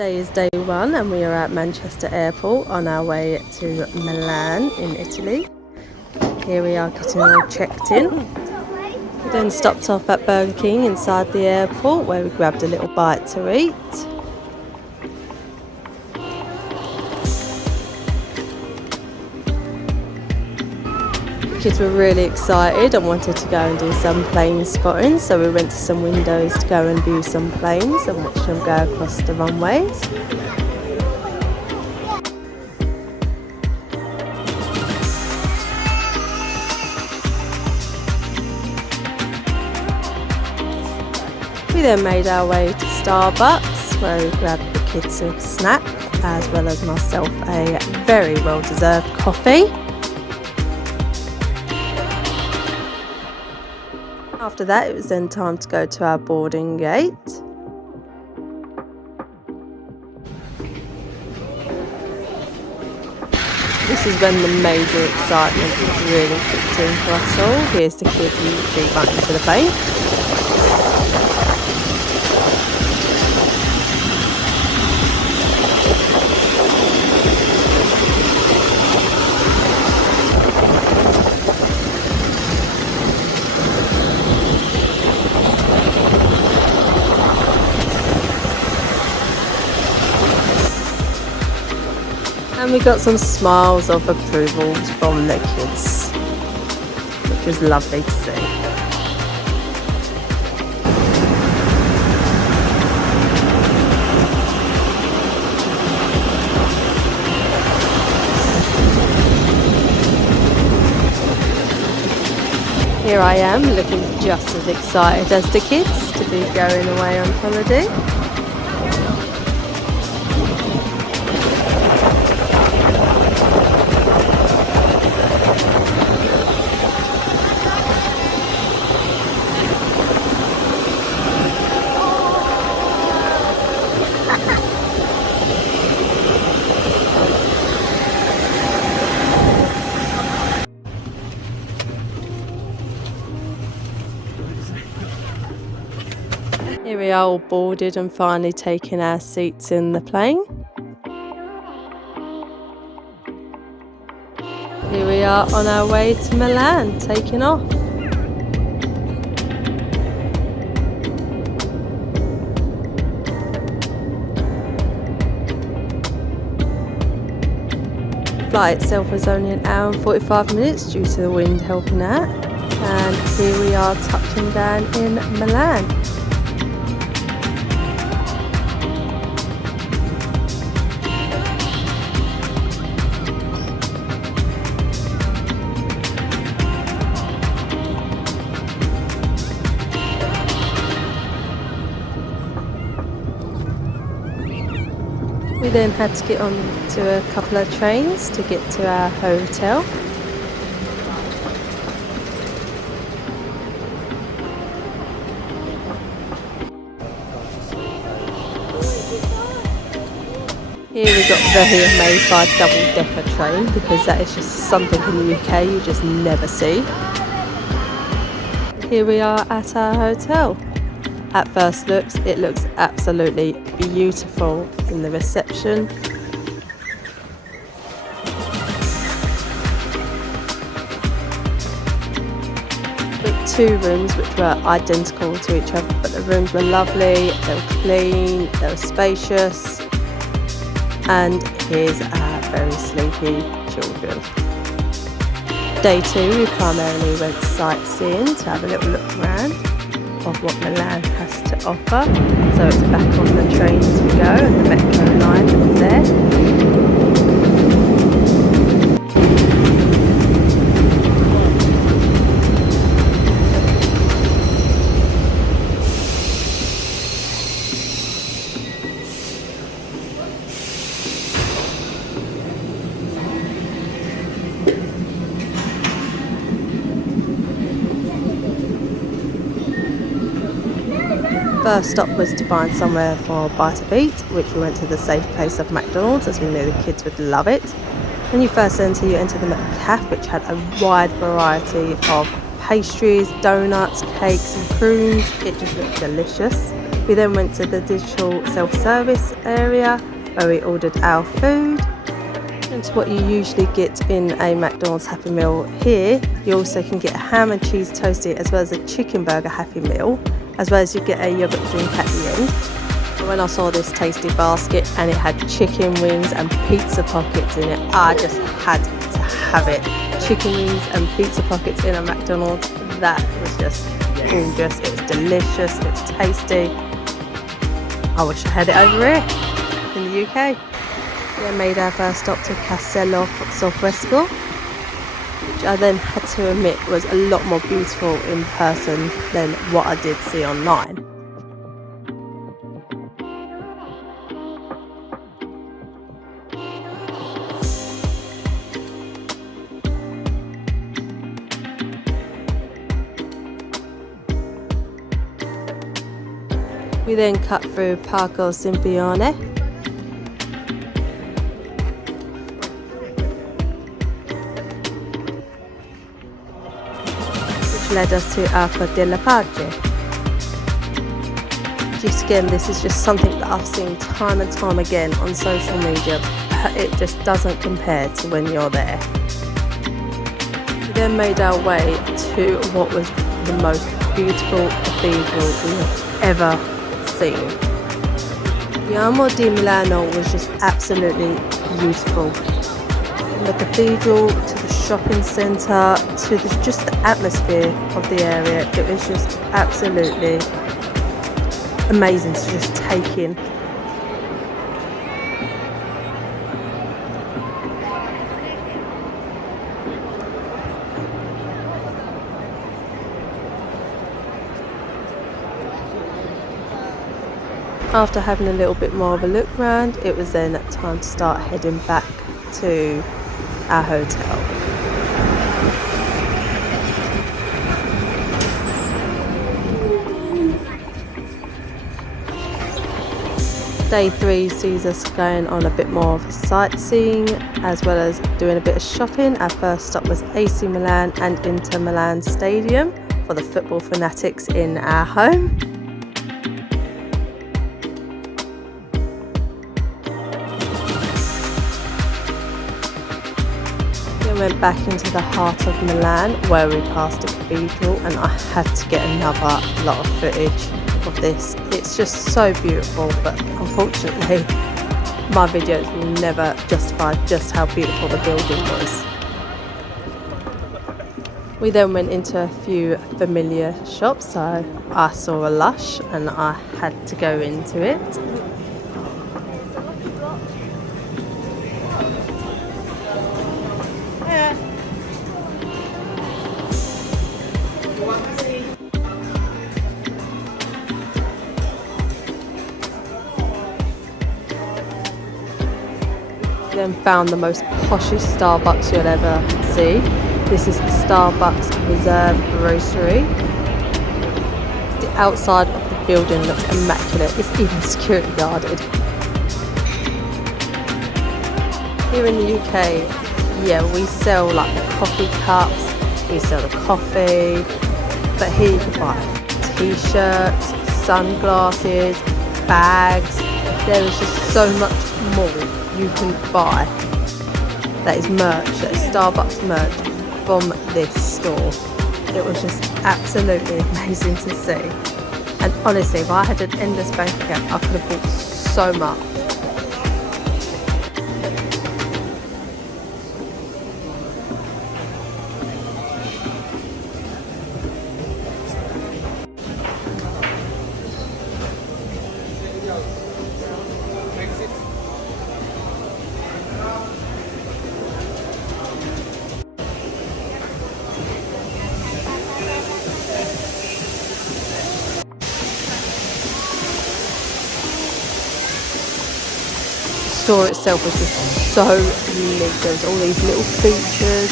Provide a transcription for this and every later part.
Today is day one and we are at Manchester Airport on our way to Milan in Italy. Here we are getting all checked in. We then stopped off at Burger King inside the airport where we grabbed a little bite to eat. The kids were really excited and wanted to go and do some plane spotting, so we went to some windows to go and view some planes and watch them go across the runways. We then made our way to Starbucks where we grabbed the kids a snack as well as myself a very well deserved coffee. After that it was then time to go to our boarding gate. This is when the major excitement really kicked in for us all. Here's the kids literally running to the plane. And we got some smiles of approval from the kids, which was lovely to see. Here I am looking just as excited as the kids to be going away on holiday. Here we are all boarded and finally taking our seats in the plane. Here we are on our way to Milan, taking off. The flight itself was only an hour and 45 minutes due to the wind helping out. And here we are touching down in Milan. We then had to get on to a couple of trains to get to our hotel. Here we got very amazed by a double-decker train because that is just something in the UK you just never see. Here we are at our hotel. At first looks, it looks absolutely beautiful in the reception. With two rooms which were identical to each other, but the rooms were lovely, they were clean, they were spacious. And here's our very sleepy children. Day two, we primarily went sightseeing to have a little look around of what Milan has to offer. So it's back on the trains we go and the metro line is there. First stop was to find somewhere for a bite to eat, which we went to the safe place of McDonald's as we knew the kids would love it. When you first enter, you enter the McCafe, which had a wide variety of pastries, donuts, cakes and prunes. It just looked delicious. We then went to the digital self-service area where we ordered our food. And to what you usually get in a McDonald's Happy Meal here, you also can get a ham and cheese toastie as well as a chicken burger Happy Meal, as well as you get a yogurt drink at the end. And when I saw this tasty basket and it had chicken wings and pizza pockets in it, I just had to have it. Chicken wings and pizza pockets in a McDonald's, that was just gorgeous. It was delicious, it was tasty. I wish I had it over here in the UK. We made our first stop to Castello Fresco, which I then had to admit was a lot more beautiful in person than what I did see online. We then cut through Parco Simpione, which led us to Arco della Pace. Just again, this is just something that I've seen time and time again on social media, but it just doesn't compare to when you're there. We then made our way to what was the most beautiful cathedral we have ever seen. The Duomo di Milano was just absolutely beautiful. From the cathedral to the shopping centre to just the atmosphere of the area, it was just absolutely amazing to just take in. After having a little bit more of a look round, it was then time to start heading back to our hotel. Day 3 sees us going on a bit more of sightseeing as well as doing a bit of shopping. Our first stop was AC Milan and Inter Milan Stadium for the football fanatics in our home. Went back into the heart of Milan where we passed a cathedral, and I had to get another lot of footage of this. It's just so beautiful, but unfortunately my videos will never justify just how beautiful the building was. We then went into a few familiar shops, so I saw a Lush and I had to go into it. Then found the most poshest Starbucks you'll ever see. This is Starbucks Reserve Grocery. The outside of the building looks immaculate. It's even security guarded. Here in the UK, yeah, we sell like the coffee cups, we sell the coffee, but here you can buy t-shirts, sunglasses, bags. There is just so much more you can buy that is merch, that is Starbucks merch from this store. It was just absolutely amazing to see, and honestly if I had an endless bank account I could have bought so much. The store itself was just so unique. There was all these little features,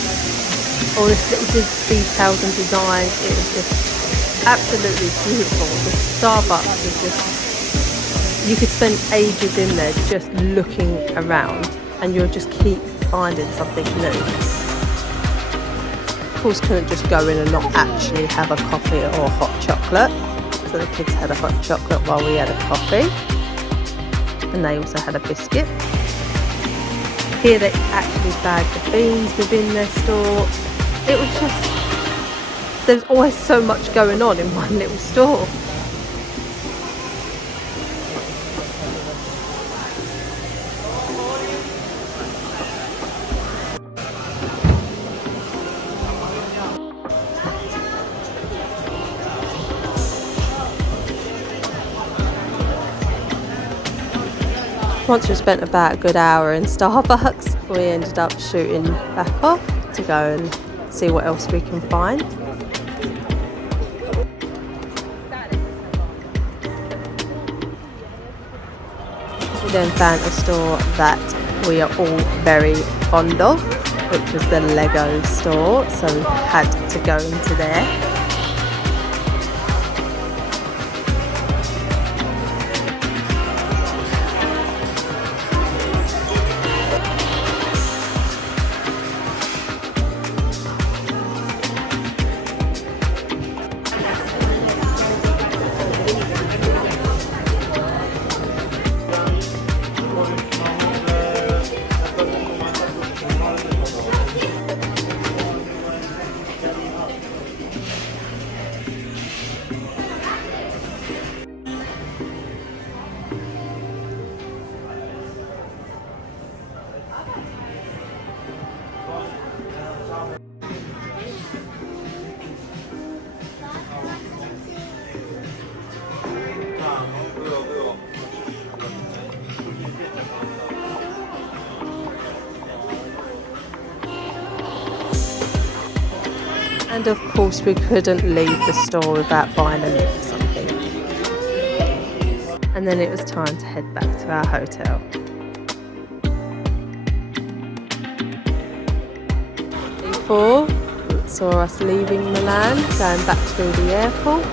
all this little details and designs. It was just absolutely beautiful. The Starbucks was just, you could spend ages in there just looking around and you'll just keep finding something new. Of course, couldn't just go in and not actually have a coffee or hot chocolate. So the kids had a hot chocolate while we had a coffee, and they also had a biscuit. Here they actually bagged the beans within their store. It was just, there's always so much going on in one little store. Once we spent about a good hour in Starbucks, we ended up shooting back off to go and see what else we can find. We then found a store that we are all very fond of, which was the Lego store, so we had to go into there. And of course we couldn't leave the store without buying a little something. And then it was time to head back to our hotel. Before saw us leaving Milan, going back through the airport.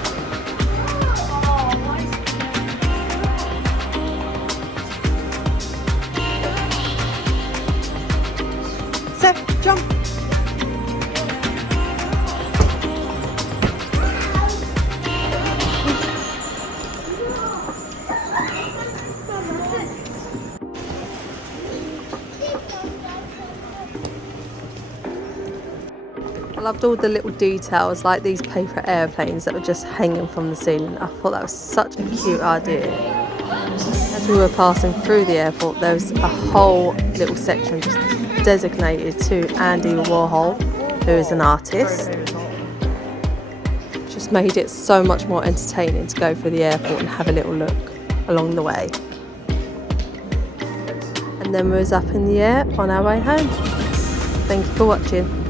Seth, jump! I loved all the little details, like these paper airplanes that were just hanging from the ceiling. I thought that was such a cute idea. As we were passing through the airport, there was a whole little section just designated to Andy Warhol, who is an artist. Just made it so much more entertaining to go through the airport and have a little look along the way. And then we was up in the air on our way home. Thank you for watching.